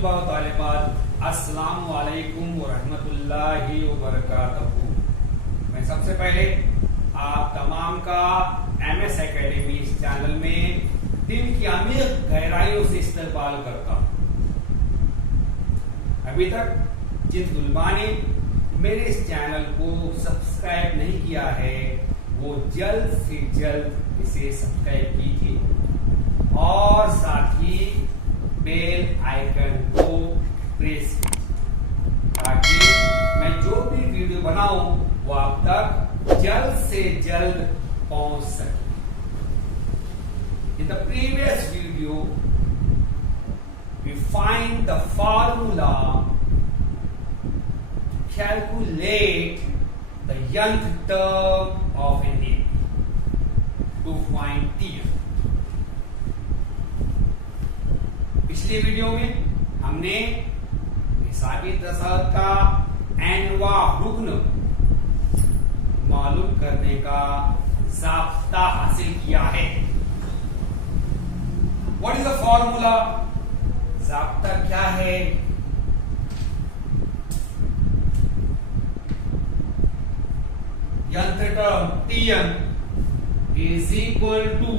तलबा व तालिबात, अस्सलामु अलैकुम व रहमतुल्लाहि व बरकातहू। मैं सबसे पहले आप तमाम का MS एकेडमी इस चैनल में दिल की अमीर गहराइयों से इस्तकबाल करता हूँ। अभी तक जिन तलबा ने मेरे इस चैनल को सब्सक्राइब नहीं किया है वो जल्द से जल्द इसे सब्सक्राइब कीजिए और साथ ही बेल आइकन को प्रेस कीजिए ताकि मैं जो भी वीडियो बनाऊं वो आप तक जल्द से जल्द पहुंच सके। In the previous video, we find the formula to calculate the nth term of an AP to find TF. पिछले वीडियो में हमने हिसाबी तसाद का एनवा रुक्न मालूम करने का ज़ाब्ता हासिल किया है। What is the formula? ज़ाब्ता क्या है? यंत्र term Tn is equal to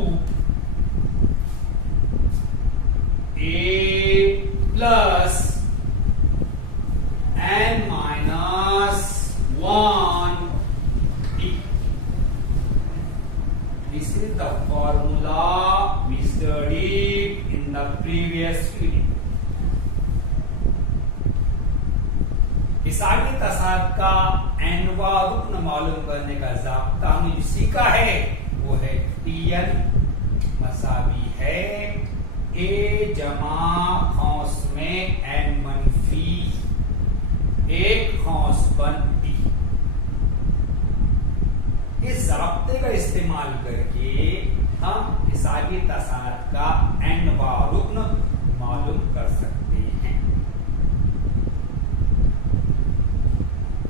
A plus n minus 1 t. This is the formula we studied in the previous video. हिसाबी तसाद का एनवा रुक्न मालूम करने का ज़ाब्ता हमने जो सीखा है वो है Tn मसावी है A जमा खौस में n मनफी 1 खौस बन t। इस ज़ाब्ते का इस्तेमाल करके हम हिसाबी तसाद का एनवा रुक्न मालूम कर सकते हैं।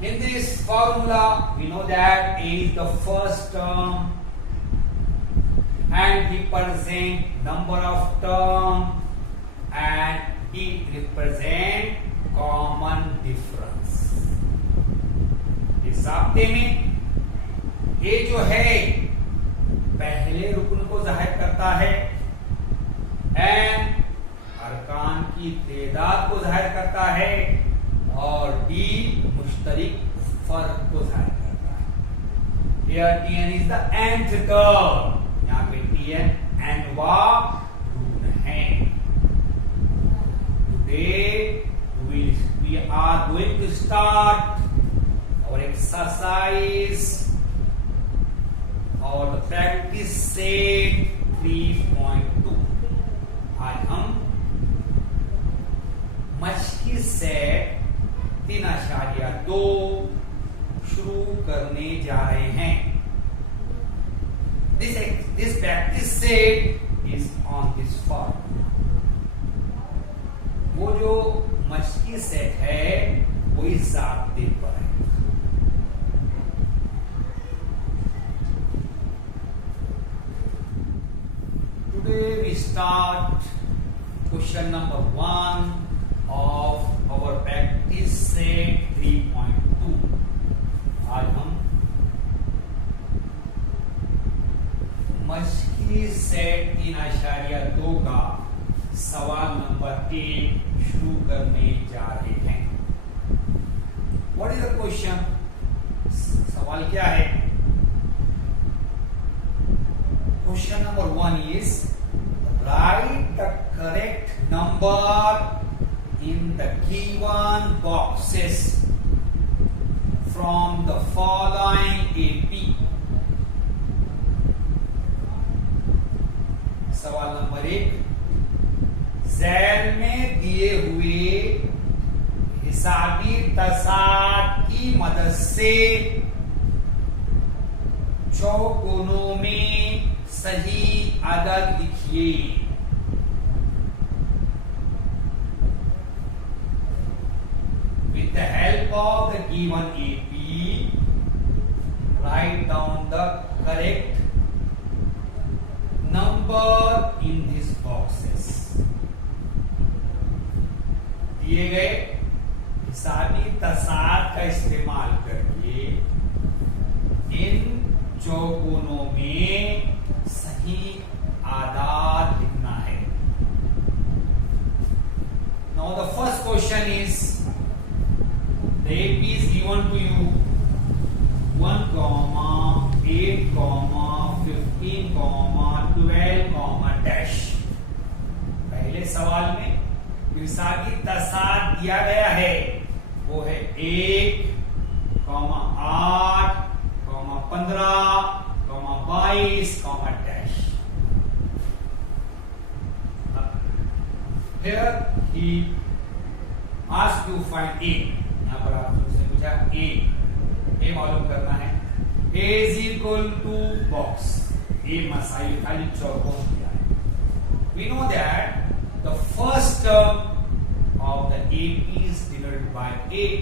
In this formula, we know that A is the first term and represent number of term and it represent common difference. इस ज़ाब्ते में A जो है पहले रुकन को जाहिर करता है, N अरकान की तादाद को जाहिर करता है और D मुश्तरिक फर्क को जाहिर करता है। Here Tn is the nth term। यहाँ पे Tn एनवा रुक्न है। Today we are going to start our exercise और the practice set 3.2। आज हम मश्की सेट 3.2 शुरू करने जा रहे हैं। This practice set is on this form। वो जो मश्की सेट है वो इस ज़ाब्ते पर है। Today we start question number 1 of our practice set 3.2। आज हम मश्की सेट 3.2 का सवाल नंबर 1 शुरू करने जा रहे हैं। What is the question? सवाल क्या है? Question number 1 is write the correct number in the given boxes from the following AP। सवाल नंबर 1, ज़ैल में दिए हुए हिसाबी तसाद की मदद से चौकोनों में सही अदद लिखिए। With the help of the given AP, write down the correct number in these boxes। दिए गए हिसाबी तसाद का इस्तेमाल करके इन चौगुनों में सही आदाद लिखना है। Now the first question is the AP is given to you 1, 8, 15, 12, dash. पहले सवाल में हिसाबी तसाद दिया गया है, वो है 1, 8, 15, 22, dash. Here he asked to find A। यहाँ पर आपसे पूछा A मालूम करना है। A is equal to box। A मसाइल खाली चौकों दिया है। We know that the first term of the AP is divided by 8.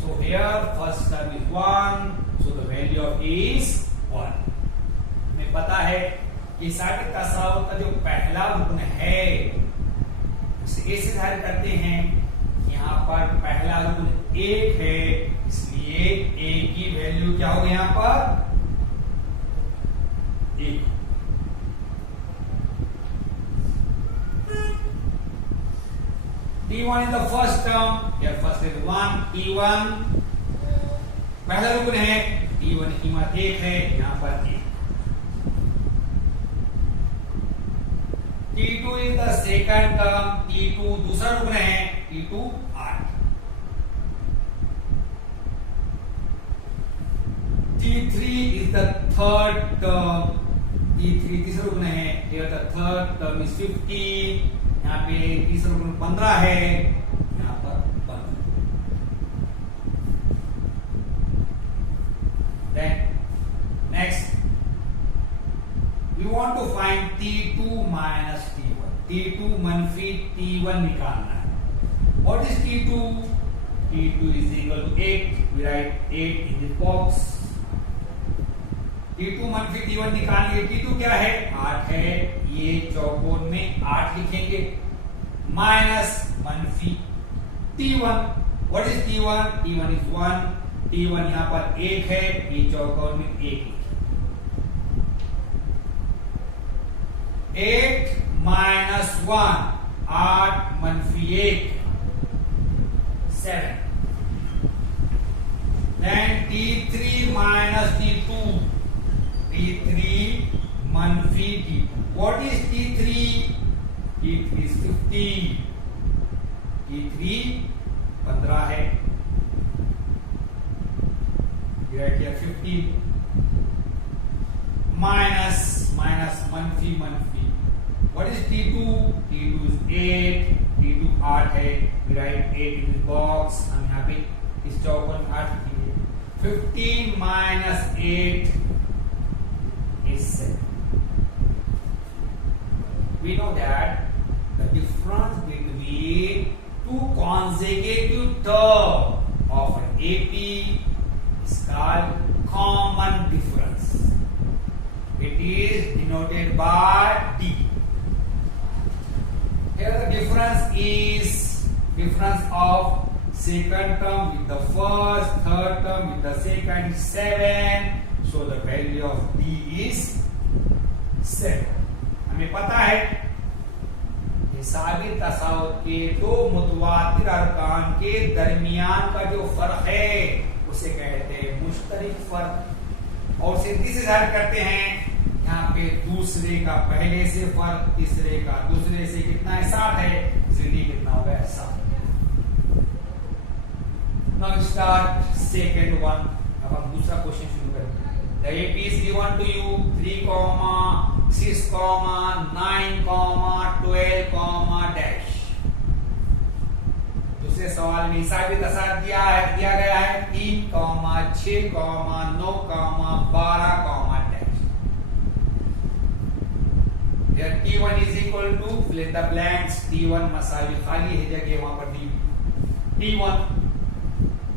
So here first term is 1. So the value of A is 1. हमें पता है कि हिसाबी तसावुत का जो पहला रुकन है उसे A से जाहिर करते हैं। यहाँ पर पहला रुकन 1 है, इसलिए A की वैल्यू क्या होगी यहाँ पर 1। T1 is the first term, here first is 1, T1 पहला रुकन है, T1 की कीमत 1 है, यहाँ पर 1। T2 is the second term, T2 दूसरा रुकन है, T2 8। T3 is the third term, T3 तीसरा रुकन है, here the third term is 15, यहाँ पे तीसरा रुकन 15 है, यहाँ पर 15। Then next we want to find T2 minus T1। T2 मनफी T1 निकालना है। What is T2? T2 is equal to 8। We write 8 in this box। T2 मनफी T1 निकालेंगे। T2 क्या है? 8 है, ये चौकोन में 8 लिखेंगे, माइनस मनफी T1। What is T1? T1 is 1। T1 यहाँ पर 1 है, ये चौकोन में 1 8 minus 1, 8 मनफी 1, 7। Then T3 minus T2, T3 मनफी T2। What is T3? T3 is 15, T3 15 है, right here 15 minus मनफी। What is T2? T2 is 8, T2 8 है, we write 8 in this box। हम यहाँ पे इस चौकोन में 8 लिखेंगे। 15 minus 8 is 7। We know that the difference between two consecutive terms of an AP is called common difference। It is denoted by D। Here the difference is difference of second term with the first, third term with the second is 7। So the value of D is 7। हमें पता है हिसाबी तसावुत के दो मुतवातिर अरकान के दरमियान का जो फर्क है उसे कहते हैं मुश्तरिक फर्क। और उसे किससे जाहिर करते हैं? यहाँ पे दूसरे का पहले से फर्क, तीसरे का दूसरे से कितना है? 7 है, इसलिए कितना होगा? 7। Now start second one। अब हम दूसरा क्वेश्चन शुरू करेंगे। The AP is given to you 3, 6, 9, 12, dash. दूसरे सवाल में हिसाबी तसाद दिया गया है 3, 6, 9, 12, dash. Here T1 is equal to fill in the blanks। T1 मसाइल खाली है जगह वहां पर दी। T1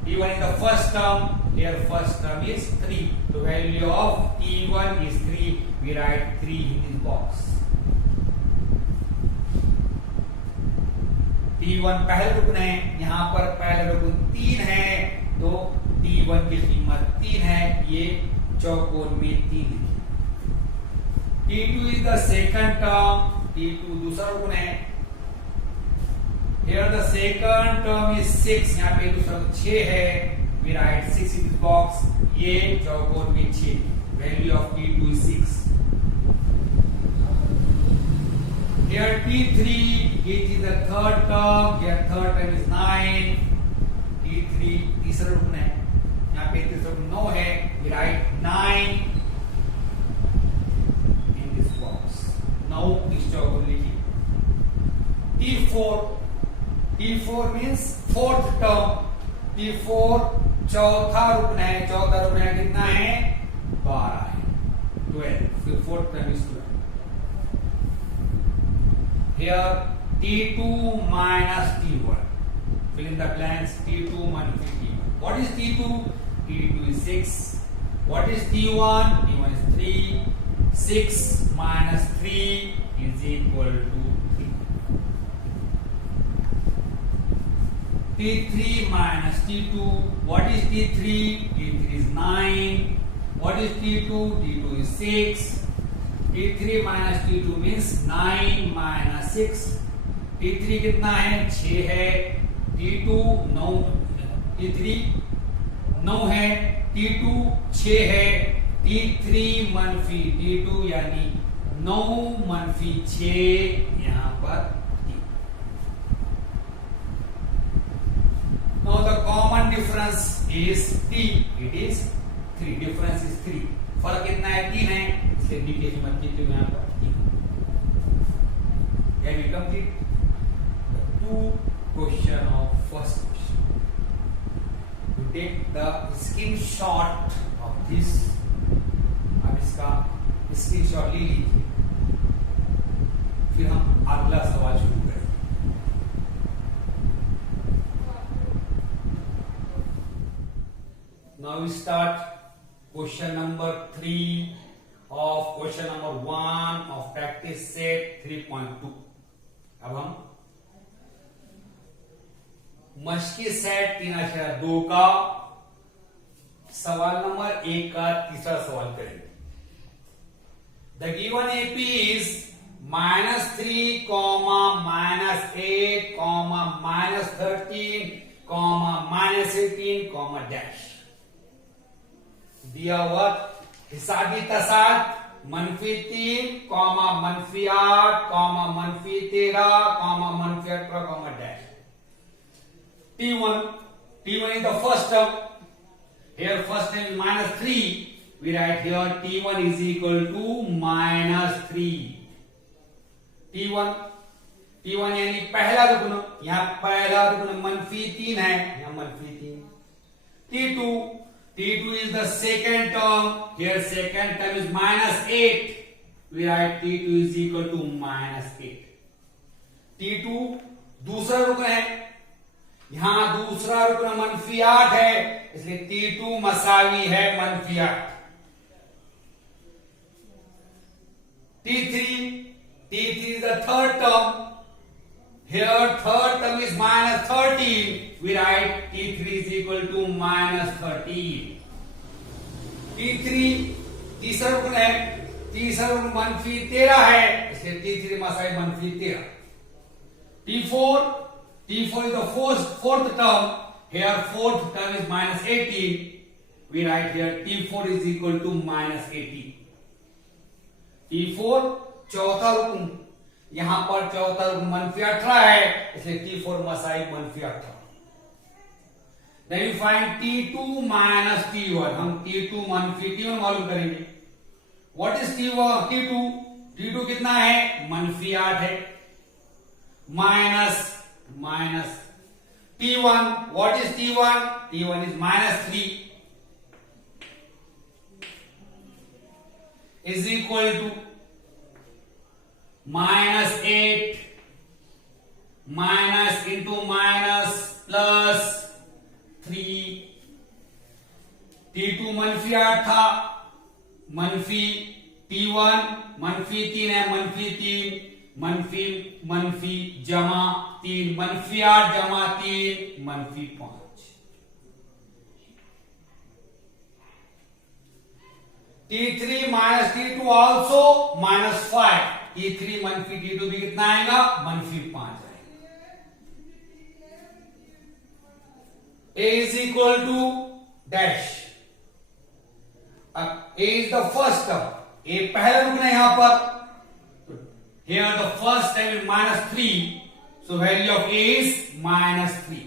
is the first term, here first term is 3। The value of T1 is 3। We write 3 in this box। T1 पहले रुकन है, यहां पर पहले रुकन 3 है, तो T1 की कीमत 3 है, ये चौकोर में 3 लिखिए। T2 is the second term, T2 दूसरा रुकन है। Here the second term is 6, यहाँ पे दूसरा 6 है, we write 6 in this box, ये चौकोर में 6, value of T2 is 6। Here T3, it is the third term, here third term is 9, T3 तीसरा रुकन है, यहाँ पे तीसरा 9 है, we write 9 in this box, 9 इस चौकोर में लिखिए। T4 means fourth term, T4 चौथा रुकन है, चौथा रुकन है कितना है 12 है, 12, फिर fourth term is 12। Here T2 minus T1, fill in the blanks, T2 minus T1. What is T2? T2 is 6. What is T1? T1 is 3. 6 minus 3 is equal to 3. T3 minus T2. What is T3? T3 is 9. What is T2? T2 is 6. T3 minus T2 means 9 minus 6. T3 कितना है 6 है, T2 9, T3 9 है, T2 6 है, T3 मनफी T2 यानी 9 मनफी 6 यहां पर। Now the common difference is 3, it is 3, difference is 3, फर्क कितना है 3 है, इसलिए d की कीमत कितनी है यहाँ पर 3। Can we complete the 2 question of first question? You take the screenshot of this, अब इसका स्क्रीनशॉट ले लीजिए, फिर हम अगला सवाल शुरू करें। Now we start question number 3 of question number 1 of practice set 3.2। अब हम मशकी सेट 3.2 का सवाल नंबर 1 का तीसरा सवाल करेंगे। The given AP is -3, -8, -13, -18, dash. दिया हुआ हिसाबी तसाद -3, -8, -13, -18, dash. T1 is the first term. Here first term is -3. We write here T1 is equal to -3. T1 यानी पहला रुकन, यहाँ पहला रुकन -3 है, यहाँ -3। T2 is the second term. Here second term is -8. We write T2 is equal to -8. T2 दूसरा रुकन है, यहां दूसरा रुकन -8 है, इसलिए T2 मसावी है -8। T3 is the third term. Here third term is -13. We write T3 is equal to -13. T3 तीसरा रुकन है, तीसरा रुकन -13 है, इसलिए T3 मसावी -13। T4 is the fourth term. Here fourth term is -18. We write here T4 is equal to -18. T4 चौथा रुकन, यहां पर चौथा रुकन -18 है, इसलिए T4 Masai -18। Then we find T2 minus T1. हम T2 -T1 मालूम करेंगे। What is T1? T2 कितना है -8 है, minus T1. What is T1? T1 is -3 is equal to -8 minus into minus plus 3। T2 -8 था, -T1 -3 है, -3 मनफी मनफी जमा 3, मनफी 8 जमा 3 मनफी 5। T3 minus T2 also -5। T3 मनफी T2 भी कितना आएगा? मनफी 5 आएगा। A is equal to dash. अब A is the first term, A पहला रुकना है यहां पर। Here the first term is -3, so value of A is -3।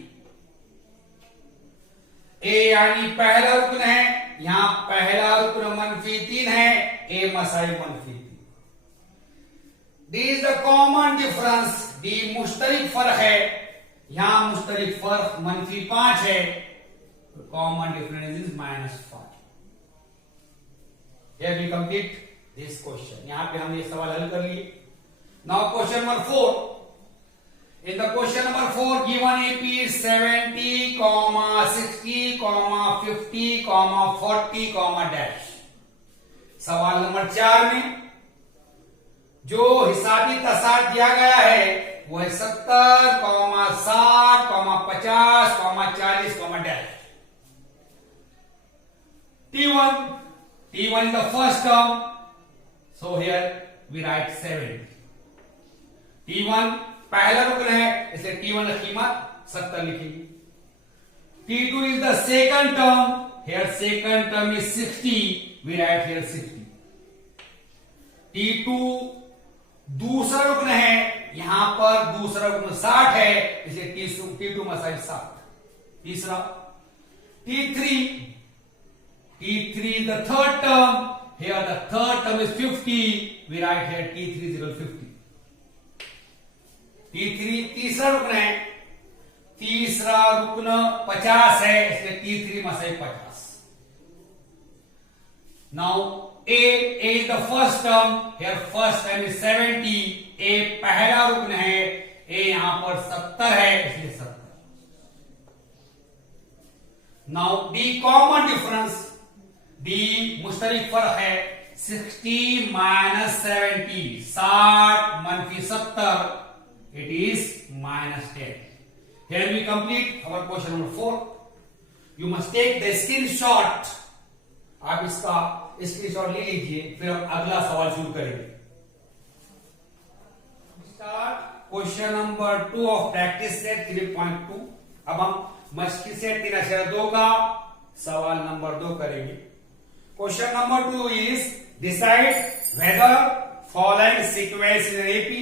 A यानी पहला रुकन है, यहां पहला रुकन मनफी 3 है, A मसाई मनफी 3। D is the common difference, D मुश्तरिक फर्क है, यहां मुश्तरिक फर्क मनफी 5 है, तो common difference is -5। Here we complete this question। यहां पे हमने ये सवाल हल कर लिए। Now question number 4. In the question number 4 given AP is 70, 60, 50, 40, dash। सवाल नंबर 4 में जो हिसाबी तसाद दिया गया है वो है 70, 60, 50, 40, dash. T1 is the first term, so here we write 70। T1 पहला रुकन है, इसलिए T1 की कीमत 70 लिखेंगे। T2 is the second term, here second term is 60, we write here 60। T2 दूसरा रुकन है, यहां पर दूसरा रुकन 60 है, इसलिए T2 मसाइल 60। तीसरा T3 is the third term, here the third term is 50, we write here T3 is equal to 50। T3 तीसरा रुकन है, तीसरा रुकन 50 है, इसलिए T3 Masai 50। Now A is the first term, here first term is 70, A पहला रुकन है, A यहां पर 70 है, इसलिए 70। Now D common difference, D मुश्तरिक फर्क है, 60 minus 70, 60 मनफी 70, it is -10। Here we complete our question number 4। You must take the screenshot। आप इसका स्क्रीनशॉट ले लीजिए, फिर हम अगला सवाल शुरू करेंगे। Start question number 2 of practice set 3.2। अब हम मस्की सेट 3.2 का सवाल नंबर 2 करेंगे। Question number 2 is decide whether following sequence in AP।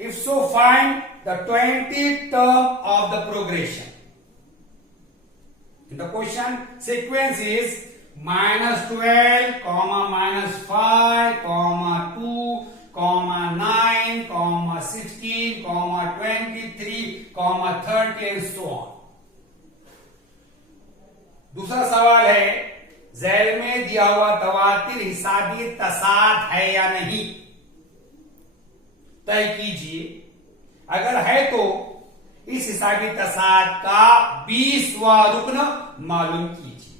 If so, find the 20th term of the progression। In the question, sequence is -12, -5, -2, -9, -16, -23, -30 and so on। दूसरा सवाल है, झैल में दिया हुआ तवातिर हिसाबी तसाद है या नहीं, तय कीजिए। अगर है तो इस हिसाबी तसाद का 20वां रुकन मालूम कीजिए।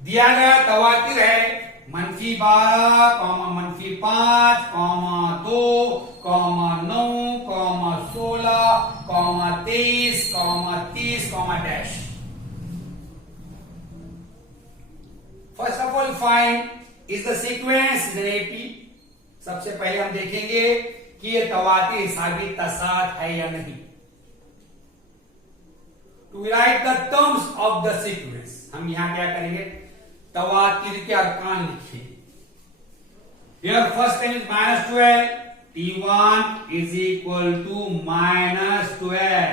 दिया गया तवातिर है -12, -5, -2, -9, -16, -23, dash. First of all find is the sequence in AP। सबसे पहले हम देखेंगे कि ये तवातिर हिसाबी तसाद है या नहीं। To write the terms of the sequence, हम यहां क्या करेंगे, तवातिर के अरकान लिखेंगे। Here first time is -12, T1 is equal to -12।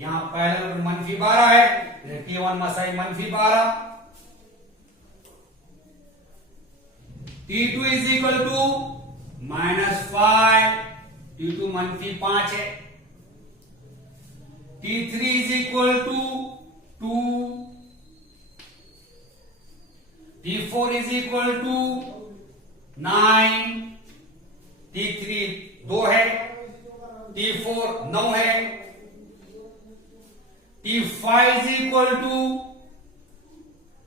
यहां पहला -12 है, T1 Masai -12। T2 is equal to -5, T2 -5 है। T3 is equal to 2, T4 is equal to 9, T3 2 है, T4 9 है, T5 is equal to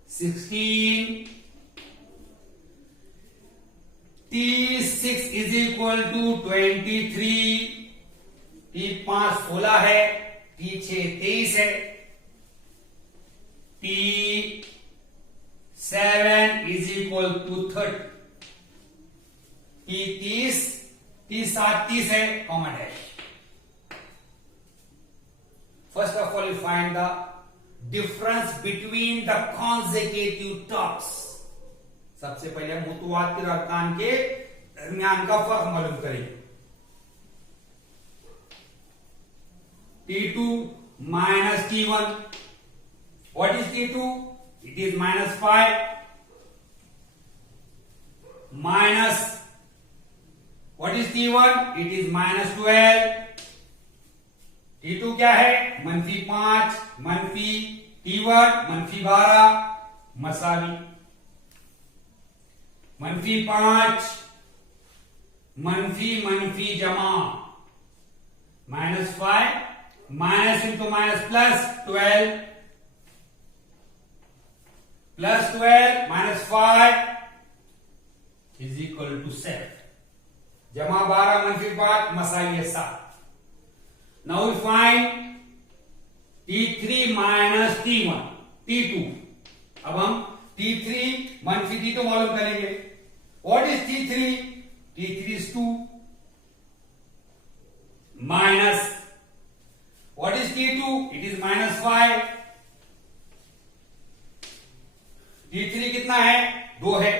16, T6 is equal to 23, T5 16 है, T6 23 है, T7 is equal to 30, T30, T7 30 है, comma dash. First of all, you find the difference between the consecutive terms. सबसे पहले मुतवातिर अरकान के दरमियान का फर्क मालूम करेंगे. T2 minus T1. What is T2? It is minus 5 minus. What is T1? It is minus 12. T2 क्या है? -5 मनफी T1 -12 मसावी -5 मनफी मनफी जमा -5 minus into minus plus 12 plus 12 -5 is equal to 7 जमा 12 मनफी 5 मसावी 7. Now we find T3 minus T1, T2. अब हम T3 मनफी T2 मालूम करेंगे. What is T3? T3 is 2 minus. What is T2? It is minus 5. T3 कितना है? 2 है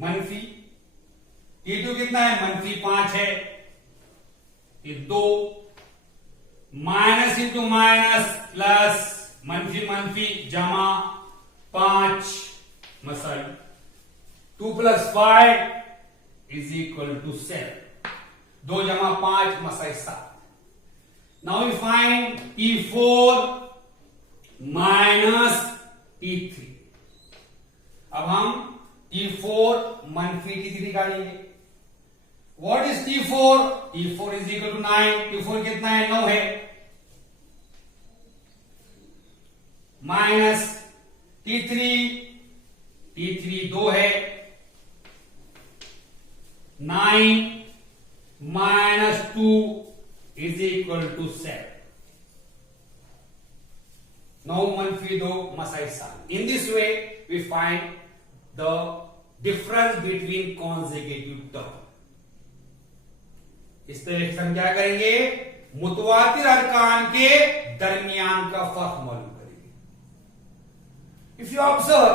मनफी. T2 कितना है? मनफी 5 है. ये 2 माइनस इंटू माइनस प्लस मनफी मनफी जमा 5 मसाई 2 प्लस 5 इज इक्वल टू 7. 2 जमा 5 मसाई 7. Now we find T4 minus T3. अब हम T4 मनफी T3 निकालेंगे. What is T4? T4 is equal to 9. T4 कितना है? 9 है. Minus T3. T3 2 है. 9 माइनस 2 is equal to 7. 9 मनफी 2 Masai 7. In this way we find the difference between consecutive terms. इस तरह से हम क्या करेंगे? मुतवातिर अरकान के दरमियान का फर्क मालूम करेंगे. If you observe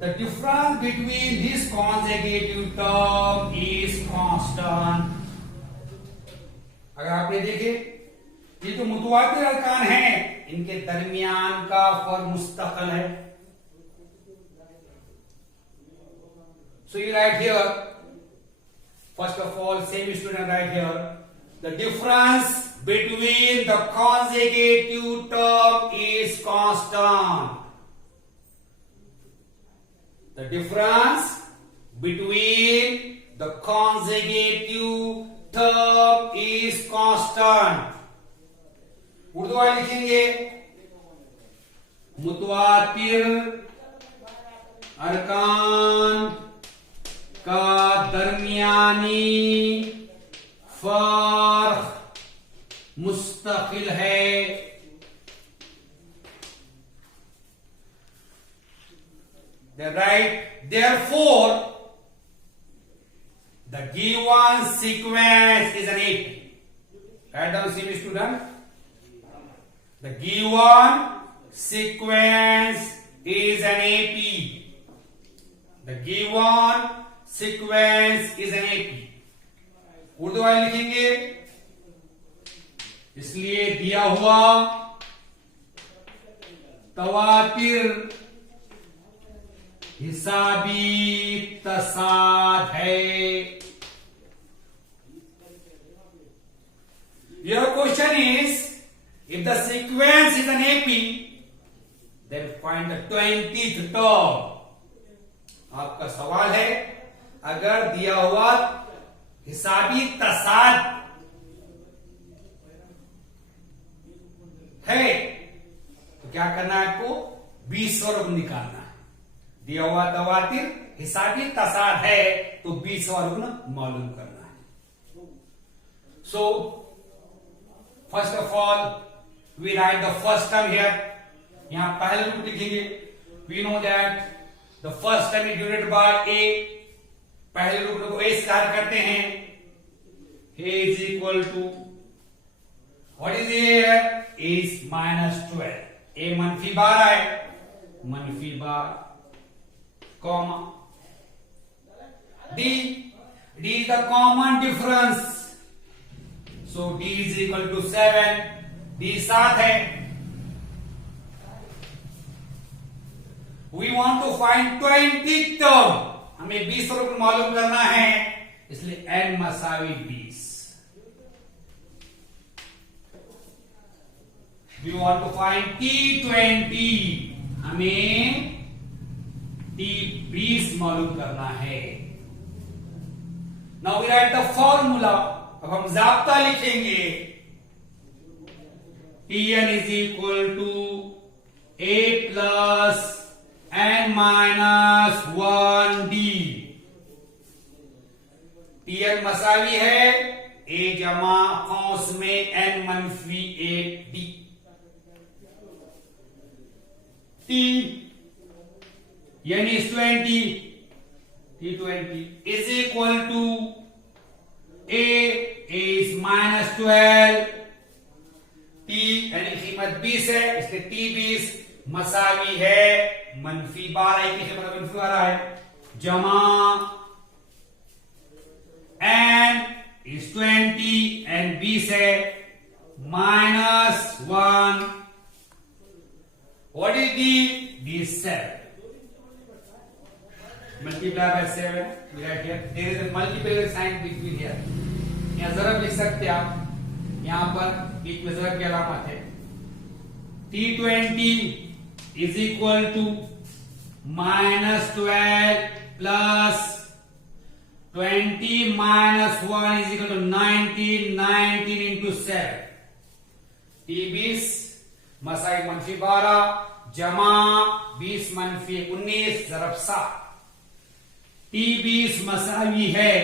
the difference between this consecutive term is constant. अगर आपने देखे ये जो मुतवातिर अरकान हैं इनके दरमियान का फर्क मुस्तकिल है. So you right here. First of all, same student right here. The difference between the consecutive term is constant. The difference between the consecutive term is constant. Urdu वाले लिखेंगे मुतवातिर अरकान का दरमियानी फर्क मुस्तकिल है. Right? Therefore, the given sequence is an AP. Write down, see me, student. The given sequence is an AP. The given sequence is an AP. Urdu वाले लिखेंगे इसलिए दिया हुआ तवातिर हिसाबी तसाद है. Your question is, if the sequence is an AP, then find the 20th term. आपका सवाल है अगर दिया हुआ हिसाबी तसाद है तो क्या करना है? आपको 20 वर्ग निकालना है. दिया हुआ तवातिर हिसाबी तसाद है तो 20वां रुकन मालूम करना है. So first of all we write the first term here. यहां पहले रूप लिखेंगे. We know that the first term is divided by a. पहले रूप को ए से स्टार्ट करते हैं. a is equal to what is here is -12. a -12 है. -12 comma d is the common difference, so d is equal to 7. d 7 है. we want to find 20th term. हमें 20 रूप मालूम करना है, इसलिए n मसावी 20. we want to find t20. हमें t20 मालूम करना है. Now we write the formula. अब हम जाब्ता लिखेंगे. tn is equal to a plus n minus 1d. tn मसावी है a जमा कौंस में n मनफी 8d. t यानी 20. t20 is equal to a is -12. t यानी कीमत 20 है, इसलिए t 20 मसावी है -12 की कीमत -12 है जमा n is 20 and 20 है -1. What is the is 7. Multiply by 7. We write here. There is a multiplier sign between here. यहाँ जरब लिख सकते हैं आप. यहाँ पर बीच में जरब की अलामत है. t20 is equal to -12 plus 20 minus 1 is equal to 19. 19 into 7. t20 Masai -12 जमा 20 मनफी 19 ज़रब 7. t20 मसावी है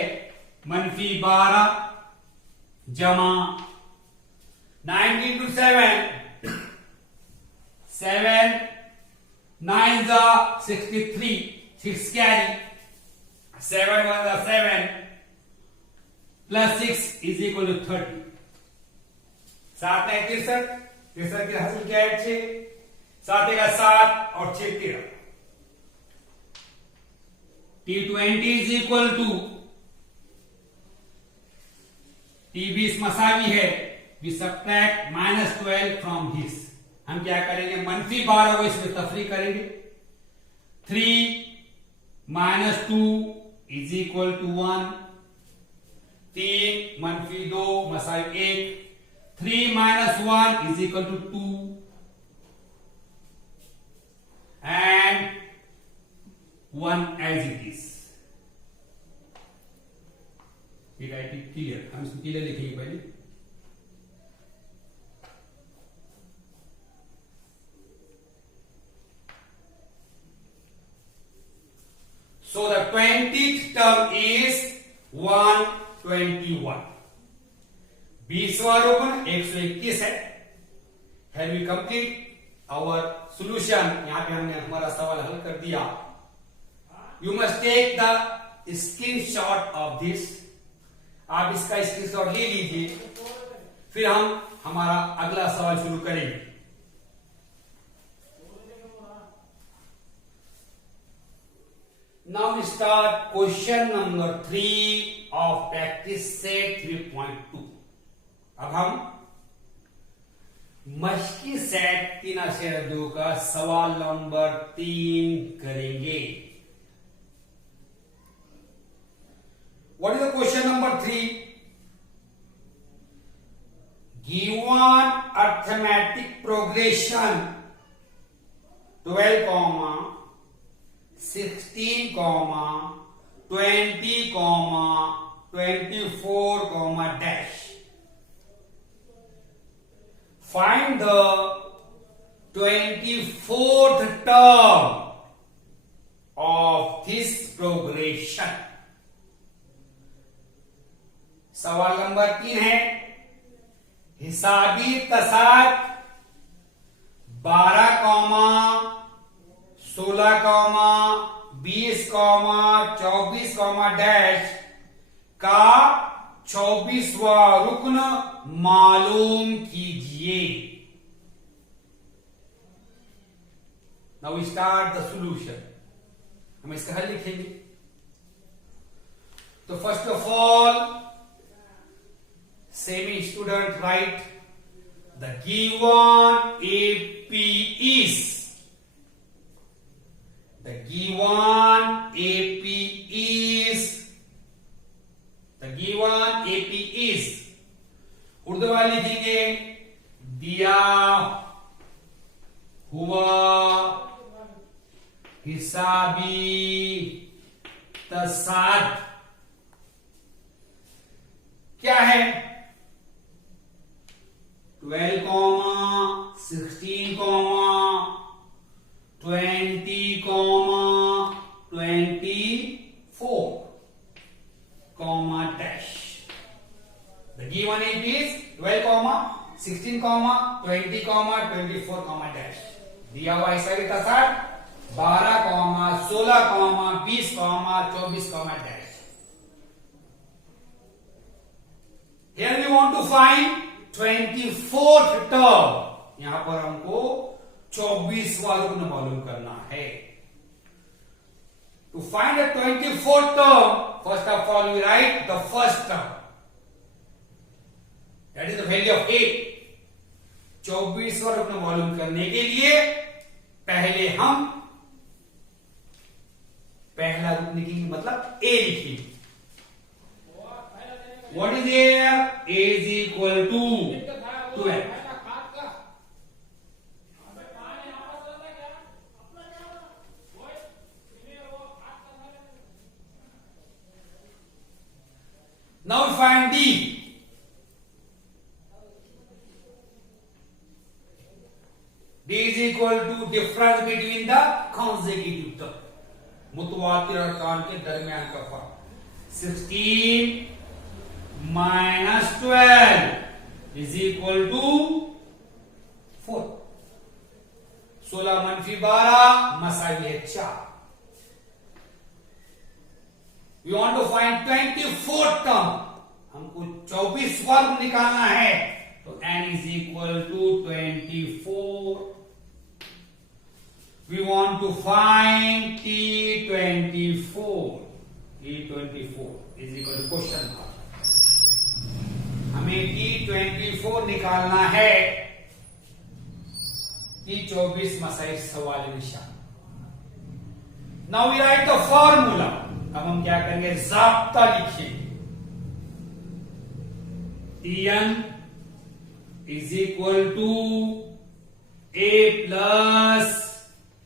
-12 जमा 19 into 7. 7 9 जा 63. 6 carry. 7 1 जा 7 plus 6 is equal to 30. 7 में 63. 63 की हासिल क्या है 6. 7 का 7 और 6 13. t20 is equal to t20 मसावी है. we subtract -12 from this. हम क्या करेंगे -12 को इसमें तफरी करेंगे. 3 minus 2 is equal to 1. 3 -2 मसावी 1. 3 minus 1 is equal to 2 and 1 as it is. We write it clear. हम इसको clear लिखेंगे पहले. So the 20th term is 121. 20वां रोपण 121 है. Have we complete our solution? यहां पे हमने हमारा सवाल हल कर दिया. You must take the screenshot of this. आप इसका स्क्रीनशॉट ले लीजिए, फिर हम हमारा अगला सवाल शुरू करेंगे. Now we start question number 3 of practice set 3.2. अब हम मश्की सेट 3/2 का सवाल नंबर 3 करेंगे. What is the question number 3? Given arithmetic progression 12, 16, 20, 24, dash. Find the 24th term. of this progression. सवाल नंबर 3 है, हिसाबी तसाद 12, 16, 20, 24, डैश का 24वां रुक्न मालूम कीजिए. Now we start the solution. हम इसका हल लिखेंगे. तो first of all, semi student write the given AP is. The given AP is. The given AP is. Urdu वाले लिखेंगे दिया हुआ हिसाबी तसाद क्या है? 12, 16, 20, 24, dash. The given AP is 12, 16, 20, 24, dash. दिया हुआ हिसाबी तसाद 12, 16, 20, 24, dash. Here we want to find 24th term. यहां पर हमको 24वां रुक्न मालूम करना है. To find the 24th term, first of all we write the first term. That is the value of A. 24वां रुक्न मालूम करने के लिए पहले हम पहला रुक्न लिखेंगे, मतलब A लिखेंगे. What is there? A is equal to 12. Now find D. D is equal to difference between the consecutive term. मुतवातिर अरकान के दरमियान का फर्क. 16 minus 12 is equal to 4. 16 - 12 Masai है 4. We want to find 24th term. हमको 24वां निकालना है. तो n is equal to 24. We want to find T24. T24 is equal to question mark. हमें T24 निकालना है. T24 मसाई सवाल निशान. Now we write the formula. अब हम क्या करेंगे? ज़ाब्ता लिखेंगे. Tn is equal to A plus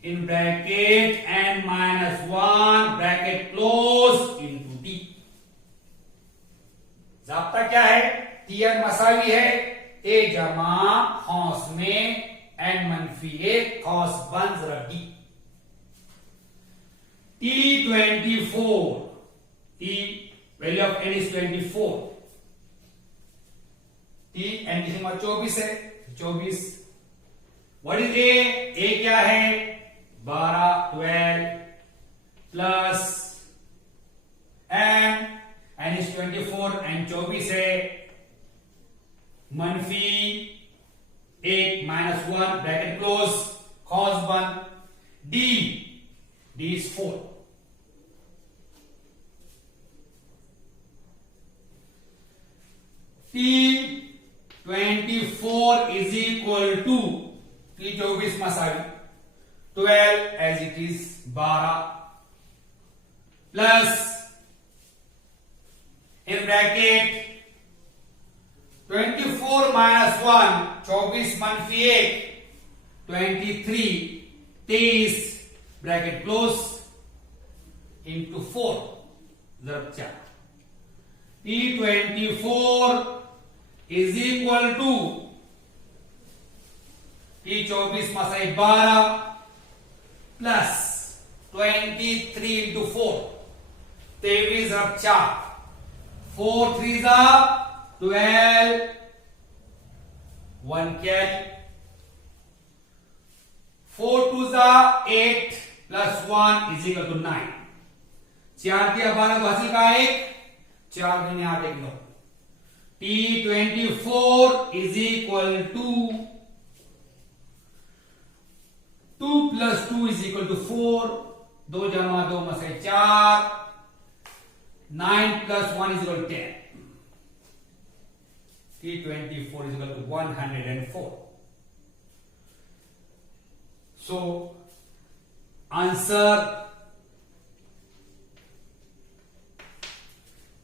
in bracket n minus 1 bracket close into D. ज़ाब्ता क्या है? Tn मसावी है A जमा खौस में n मनफी 1 खौस बन जरा D. T24, T value of n is 24. T n की कीमत 24 है. 24. What is A? A क्या है? 12, 12 plus n is 24 n 24 है. मनफी 1 minus 1 bracket close cos 1 D. D is 4. T24 is equal to T24 मसावी 12 as it is 12 plus in bracket 24 minus 1 24 मनफी 1 23 23 bracket close into 4 जरब 4. T24 is equal to T24 मसाई 12 plus 23 into 4, 23 और 4, 4 3 12, 1 carry, 4 2 8 plus 1 is equal to 9, 4 दिया 12 तो हासिल का 1, 4 दूनी 8 1 9, T24 is equal to 2 plus 2 is equal to 4, 2 जमा 2 में से 4, 9 plus 1 is equal to 10. T24 is equal to 104. So, answer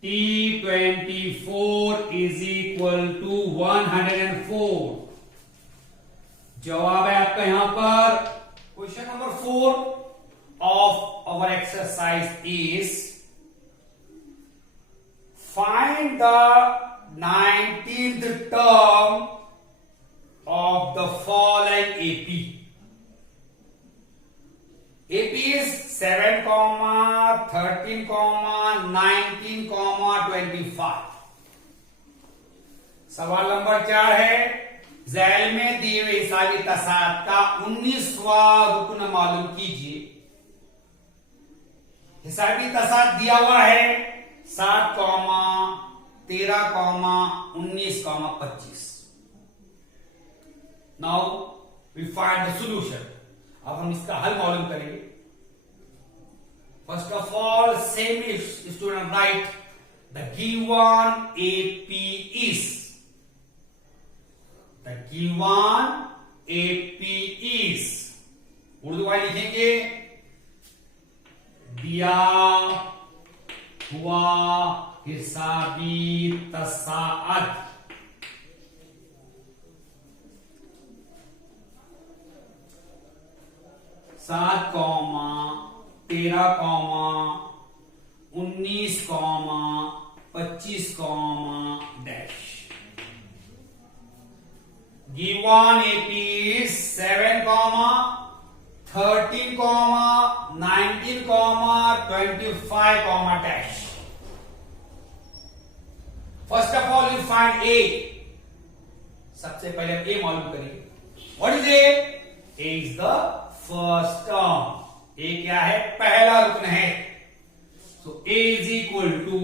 T24 is equal to 104. जवाब है आपका यहां पर question number 4 of our exercise is find the 19th term of the following AP. AP is 7, 13, 19, 25. सवाल number 4 है झैल में दिए हुए हिसाबी तसाद का 19वां रुकन मालूम कीजिए। हिसाबी तसाद दिया हुआ है 7, 13, 19, 25. Now we find the solution. अब हम इसका हल मालूम करेंगे। First of all same student write the given AP is, the given AP is, Urdu वाले लिखेंगे दिया हुआ हिसाबी तसाद। सात 13, 19, 25, dash. Given AP is 7, 13, 19, 25, dash. First of all, you find A. सबसे पहले हम A मालूम करेंगे। What is A? A is the first term. A क्या है? पहला रुकन है। So A is equal to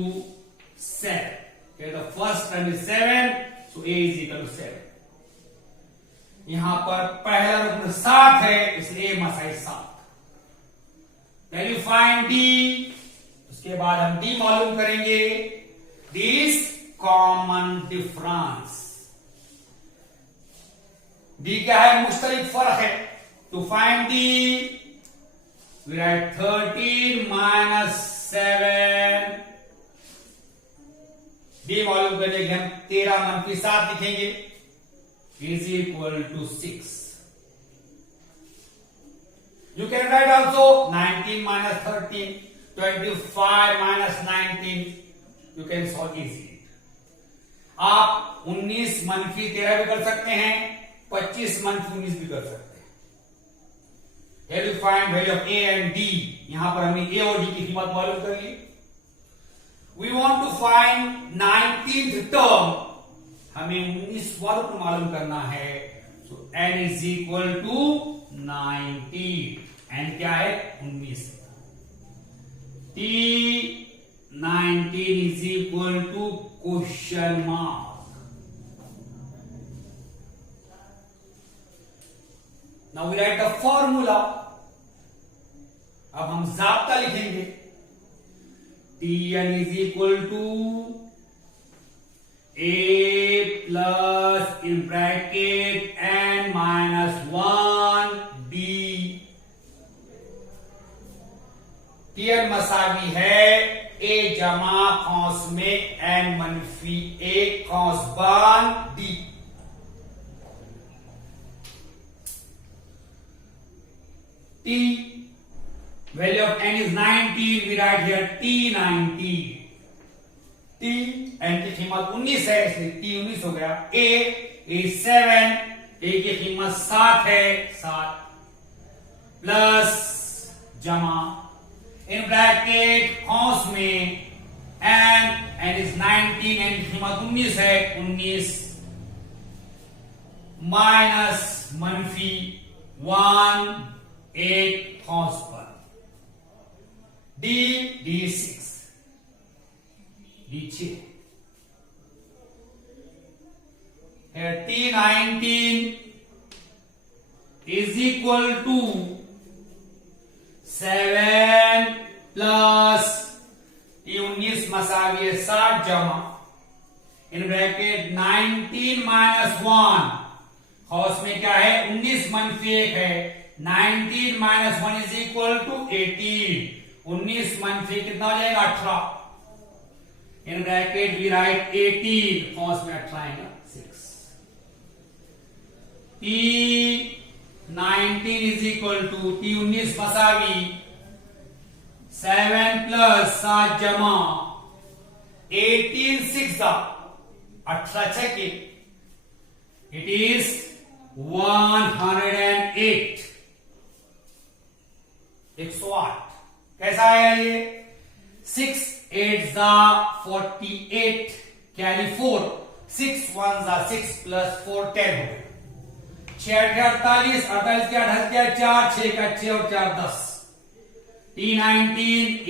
7. Okay, the first term is 7. So A is equal to 7. यहां पर पहला रुकन 7 है, इसलिए Masai 7। Then you find D. उसके बाद हम D मालूम करेंगे। D is common difference. D क्या है? मुश्तरक फर्क है। To find D, we write 13 minus 7. D मालूम करने के हम 13 - 7 लिखेंगे is equal to 6. You can write also 19 minus 13, 25 minus 19. You can solve easily. आप 19 - 13 भी कर सकते हैं, 25 - 19 भी कर सकते हैं। Here you find value of A and D. यहां पर हमने A और D की कीमत मालूम कर ली। We want to find 19th term. हमें 19वां रुकन मालूम करना है। So n is equal to 90. n क्या है? 19। T19 is equal to question mark. Now we write the formula. अब हम ज़ाब्ता लिखेंगे। Tn is equal to A plus in bracket n minus 1 B. Tn मसावी है A जमा कौंस में n मनफी 1 कौंस बान D। T value of n is 19. We write here T19. T n की कीमत 19 है, इसलिए T 19 हो गया। A is 7, A की कीमत 7 है, 7 प्लस जमा इन ब्रैकेट कौंस में n इज 19 n की कीमत 19 है, 19 माइनस मनफी 1 8 कौंस पर d6 d6 है। T19 is equal to 7 plus T19 मसावी 60 जमा इन ब्रैकेट 19 माइनस 1 हाउस में क्या है 19 मनफी 1 है, 19 माइनस 1 इज इक्वल टू 18, 19 मनफी कितना हो जाएगा 18 in bracket we write 18 house में 18 आएगा 6। T19 is equal to T19 मसावी 7 प्लस 7 जमा 18 6 18 छके इट इज 108 108 कैसा आया ये 6 8 48 कैरी 4 6 1 6 प्लस 4 10 हो गए 6 48 48 के 8 क्या 4 6 का 6 और 4 10। T19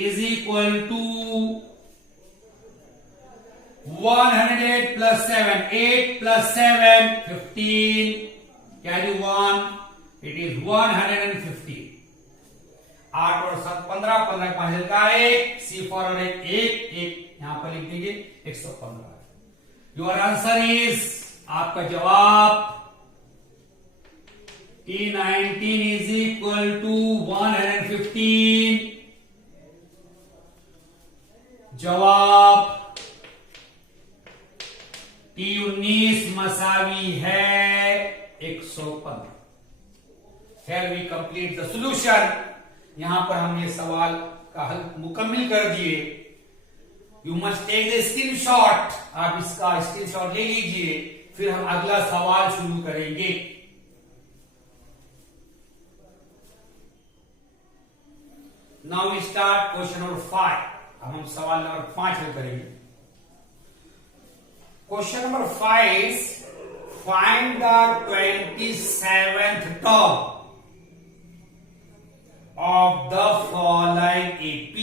is equal to 108 plus 7 8 plus 7 15 carry 1 it is 150। 8 और 7 15 15 5 का 1 C4 और 1 यहां पर लिख दीजिए 115। योर आंसर इज आपका जवाब T19 is equal to 115। जवाब T19 मसावी है 115। Here we complete the solution। यहां पर हमने सवाल का हल मुकम्मिल कर दिए। You must take the screenshot। आप इसका स्क्रीनशॉट ले लीजिए, फिर हम अगला सवाल शुरू करेंगे। Now we start question number 5। अब हम सवाल नंबर 5 हल करेंगे। Question number 5 is find the 27th term of the following AP।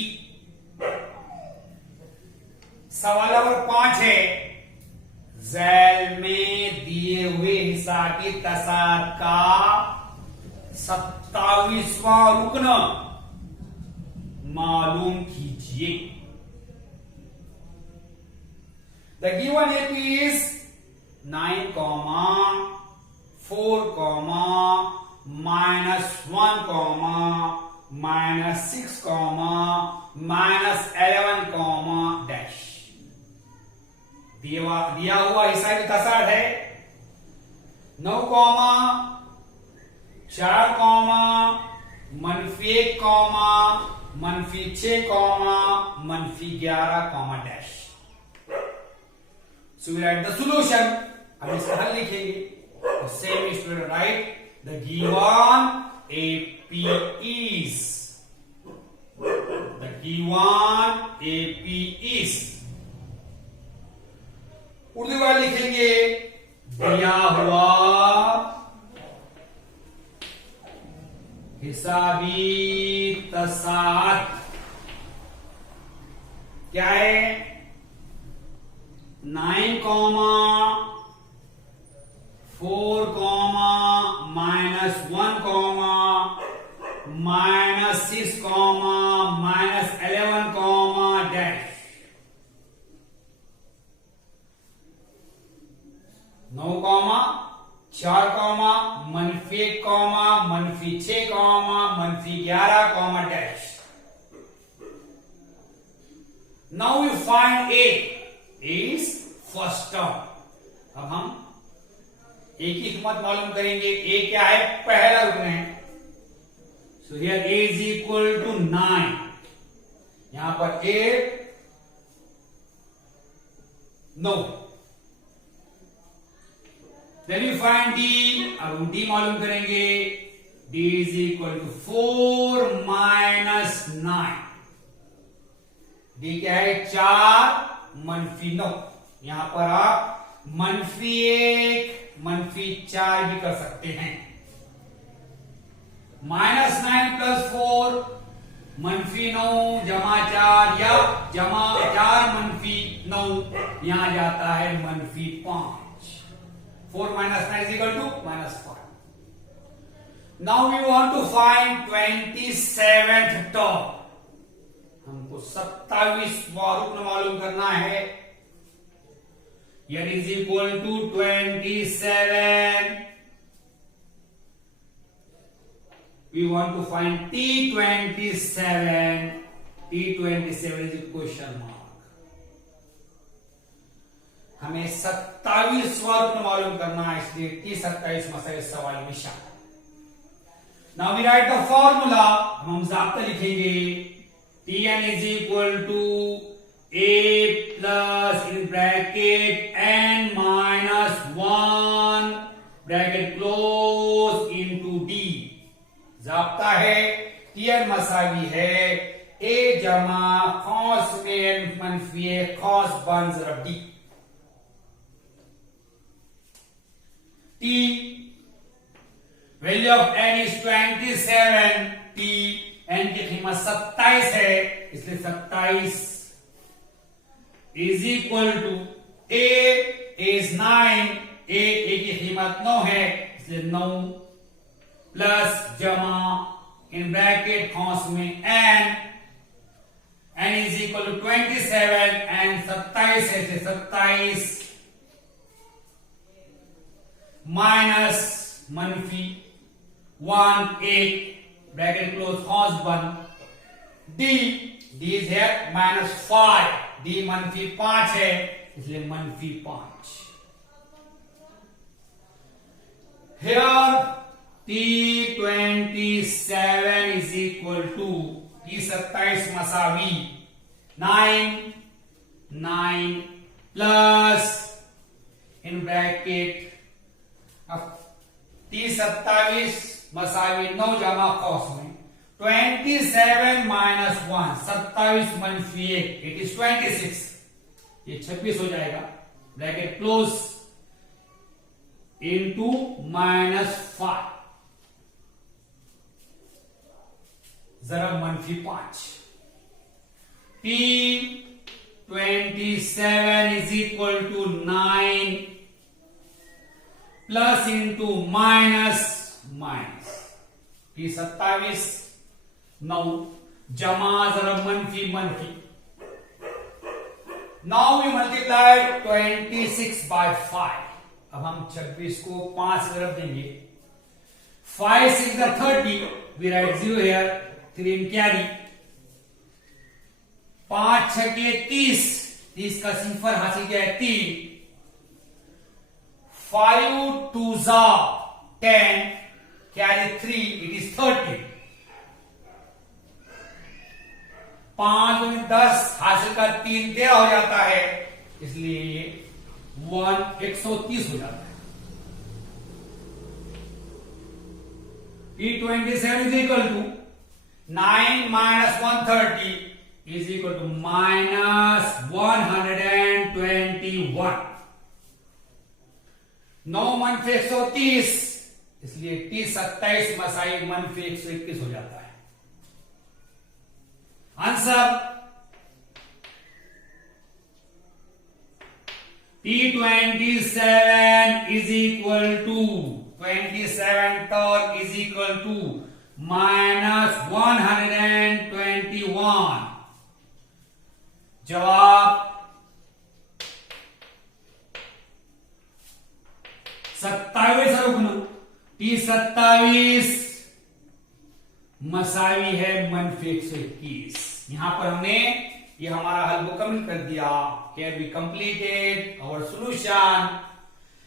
सवाल नंबर 5 है झैल में दिए हुए हिसाबी तसाद का 27वां रुकन मालूम कीजिए। The given AP is 9, 4, minus 1, minus 6, minus 11, dash। दिया हुआ हिसाबी तसाद है 9, 4, मनफी 1, मनफी 6, मनफी 11, dash. So we write the solution। अब इसका हल लिखेंगे तो same student write the given AP is Urdu में लिखेंगे दिया हुआ हिसाबी तसाद क्या है 9, 4, minus 1, minus 6, minus 11, dash। 9, 4, मनफी 1, मनफी 6, मनफी 11, dash. Now we find A is first term। अब हम A की कीमत मालूम करेंगे। A क्या है पहला रुकन है। So here A is equal to 9। यहां पर 8 9। Then we find D। अब हम D मालूम करेंगे। D is equal to 4 minus 9। D क्या है 4 - 9। यहां पर आप -1 -4 भी कर सकते हैं। -9 + 4 -9 जमा 4 या जमा 4 -9 यहां जाता है -5। 4 - 9 = -5। Now we want to find 27th term। हमको 27वां रुकन मालूम करना है। That is equal to 27। We want to find T27। T27 is a question mark। हमें 27वां रुकन मालूम करना है, इसलिए T27 मसले सवाल में शामिल। Now we write the formula। हम ज़ाब्ता लिखेंगे Tn is equal to A plus in bracket n minus 1 bracket close into D। ज़ाब्ता है Tn मसावी है A जमा cos n मनफी है cos 1 ज़रब D। T value of n is 27। T n की कीमत 27 है, इसलिए 27 is equal to A is 9। A की कीमत 9 है, इसलिए 9 प्लस जमा इन ब्रैकेट कॉस में n is equal to 27 and 27 है, इसलिए 27 माइनस मनफी 1 8 bracket close cos 1 D is है -5। D -5 है, इसलिए -5। Here T27 is equal to T27 मसावी 9 plus in bracket अब T27 मसावी 9 जमा कॉस में 27 - 1 27 - 1 इट इज 26। ये 26 हो जाएगा, ब्रैकेट क्लोज इनटू -5 जरा -5। T27 is equal to 9 plus into minus T27 9 जमा जरा मनफी। Now we multiply 26 by 5। अब हम 26 को 5 से ज़रब देंगे। 5 6 is 30। We write 0 here, 3 in carry। 5 6 के 30, 30 का सिंफर हासिल किया है 3। 5 2 10 carry 3 it is 30। 5 में 10 हासिल का 3 13 हो जाता है, इसलिए ये 130 हो जाता है। T27 is equal to 9 - 130 is equal to -121। 9 - 130, इसलिए T27 मसाई -121 हो जाता है। Answer T27 is equal to 27 term is equal to -121। जवाब 27 रुकना। T27 मसावी है -121। यहां पर हमने ये हमारा हल मुकम्मल कर दिया। Here we completed our solution।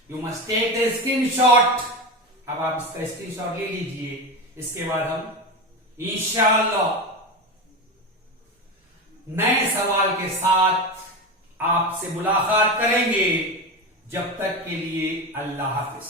You must take the screenshot। अब आप इसका स्क्रीनशॉट ले लीजिए। इसके बाद हम इंशाअल्लाह नए सवाल के साथ आपसे मुलाकात करेंगे। जब तक के लिए अल्लाह हाफिज।